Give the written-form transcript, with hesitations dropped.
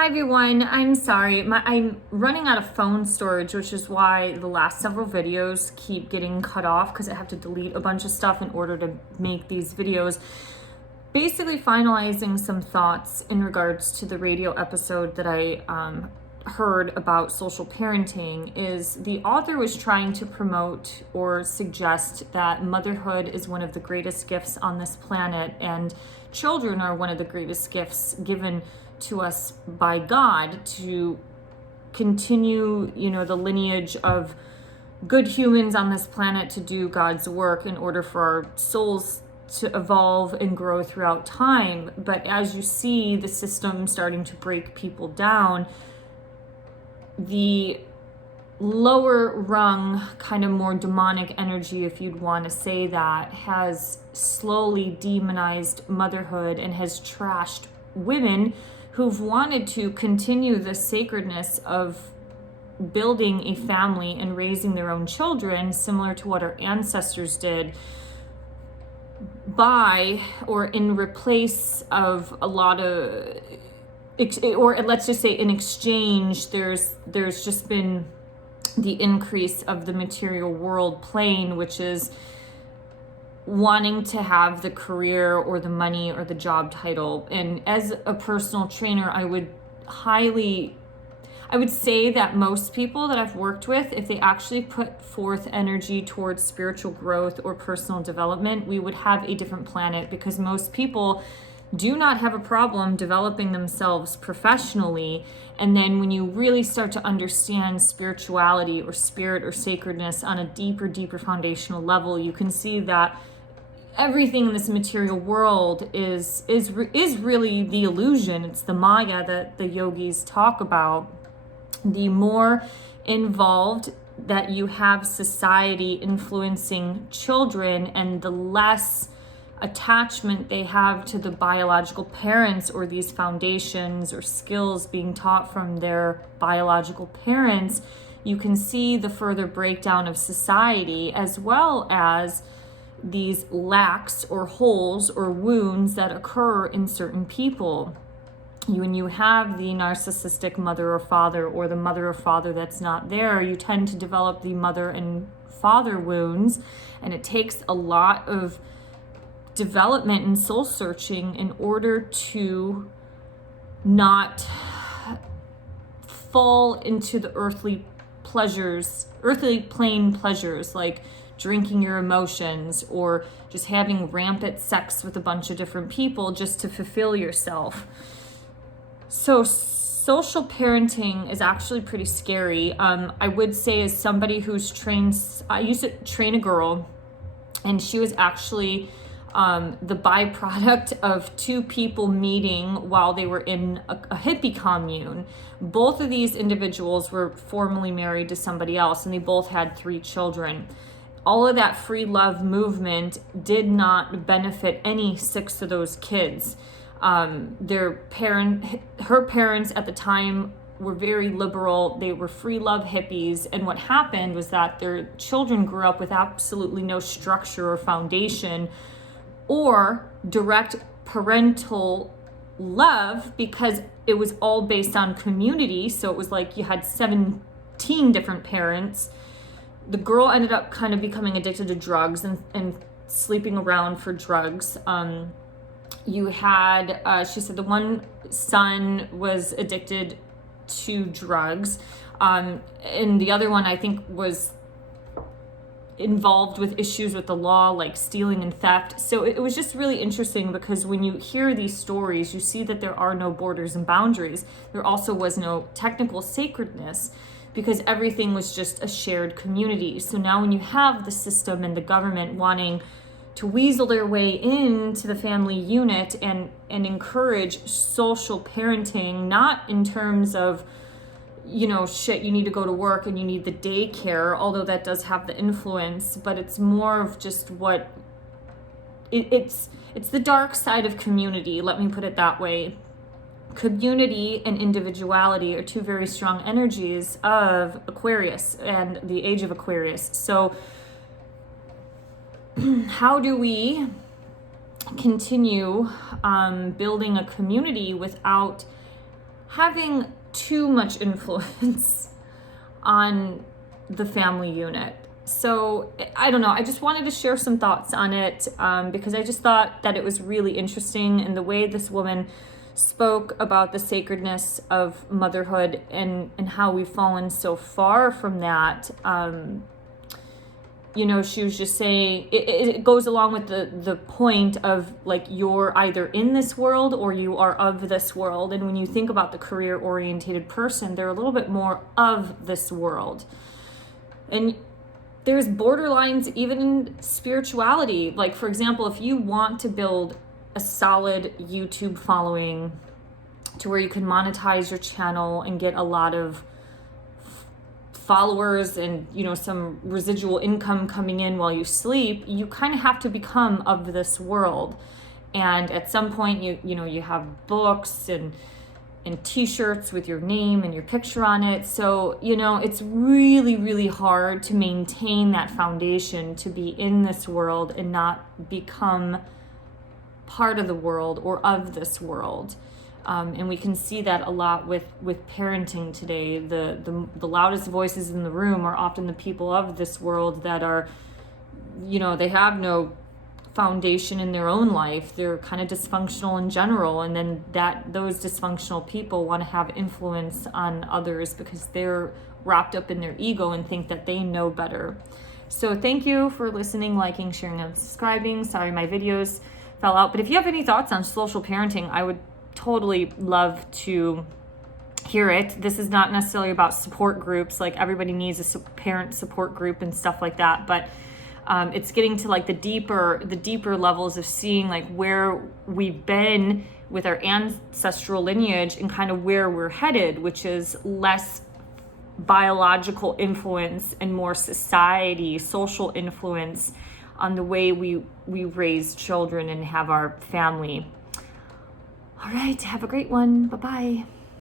Hi everyone, I'm sorry. I'm running out of phone storage, which is why the last several videos keep getting cut off because I have to delete a bunch of stuff in order to make these videos. Basically finalizing some thoughts in regards to the radio episode that I heard about social parenting. Is the author was trying to promote or suggest that motherhood is one of the greatest gifts on this planet, and children are one of the greatest gifts given to us by God to continue, the lineage of good humans on this planet to do God's work in order for our souls to evolve and grow throughout time. But as you see the system starting to break people down, the lower rung, kind of more demonic energy, if you'd want to say that, has slowly demonized motherhood and has trashed women who've wanted to continue the sacredness of building a family and raising their own children, similar to what our ancestors did, by or in replace of a lot of, or let's just say in exchange, there's just been the increase of the material world plane, which is wanting to have the career or the money or the job title. And as a personal trainer, I would say that most people that I've worked with, if they actually put forth energy towards spiritual growth or personal development, we would have a different planet, because most people do not have a problem developing themselves professionally. And then when you really start to understand spirituality or spirit or sacredness on a deeper foundational level, you can see that everything in this material world is really the illusion. It's the Maya that the yogis talk about. The more involved that you have society influencing children, and the less attachment they have to the biological parents or these foundations or skills being taught from their biological parents, you can see the further breakdown of society, as well as these lacks or holes or wounds that occur in certain people. When you have the narcissistic mother or father, or the mother or father that's not there, you tend to develop the mother and father wounds, and it takes a lot of development and soul searching in order to not fall into the earthly plane pleasures, like drinking your emotions or just having rampant sex with a bunch of different people just to fulfill yourself. So social parenting is actually pretty scary. I would say, as somebody who's trained, I used to train a girl, and she was actually the byproduct of two people meeting while they were in a hippie commune. Both of these individuals were formerly married to somebody else, and they both had 3 children. All of that free love movement did not benefit any 6 of those kids. Her parents at the time were very liberal. They were free love hippies. And what happened was that their children grew up with absolutely no structure or foundation or direct parental love, because it was all based on community. So it was like you had 17 different parents. The girl ended up kind of becoming addicted to drugs and sleeping around for drugs. You had, she said the one son was addicted to drugs. And the other one, I think, was involved with issues with the law, like stealing and theft. So it was just really interesting, because when you hear these stories, you see that there are no borders and boundaries. There also was no technical sacredness, because everything was just a shared community. So now when you have the system and the government wanting to weasel their way into the family unit and encourage social parenting, not in terms of, you need to go to work and you need the daycare, although that does have the influence, but it's more of just what it's the dark side of community, let me put it that way. Community and individuality are 2 very strong energies of Aquarius and the age of Aquarius. So how do we continue building a community without having too much influence on the family unit. So I don't know, I just wanted to share some thoughts on it because I just thought that it was really interesting, and the way this woman spoke about the sacredness of motherhood and how we've fallen so far from that. You know, she was just saying, it goes along with the point of like, you're either in this world or you are of this world. And when you think about the career oriented person, they're a little bit more of this world. And there's borderlines even in spirituality. Like, for example, if you want to build a solid YouTube following to where you can monetize your channel and get a lot of followers and, you know, some residual income coming in while you sleep, you kind of have to become of this world. And at some point, you know, you have books and t-shirts with your name and your picture on it. So, you know, it's really, really hard to maintain that foundation, to be in this world and not become part of the world or of this world. And we can see that a lot with parenting today. The loudest voices in the room are often the people of this world that are, you know, they have no foundation in their own life. They're kind of dysfunctional in general, and then those dysfunctional people want to have influence on others because they're wrapped up in their ego and think that they know better. So thank you for listening, liking, sharing, and subscribing. Sorry my videos fell out, but if you have any thoughts on social parenting, I would totally love to hear it. This is not necessarily about support groups. Like, everybody needs a parent support group and stuff like that, but it's getting to like the deeper levels of seeing like where we've been with our ancestral lineage and kind of where we're headed, which is less biological influence and more social influence on the way we raise children and have our family. All right, have a great one. Bye-bye.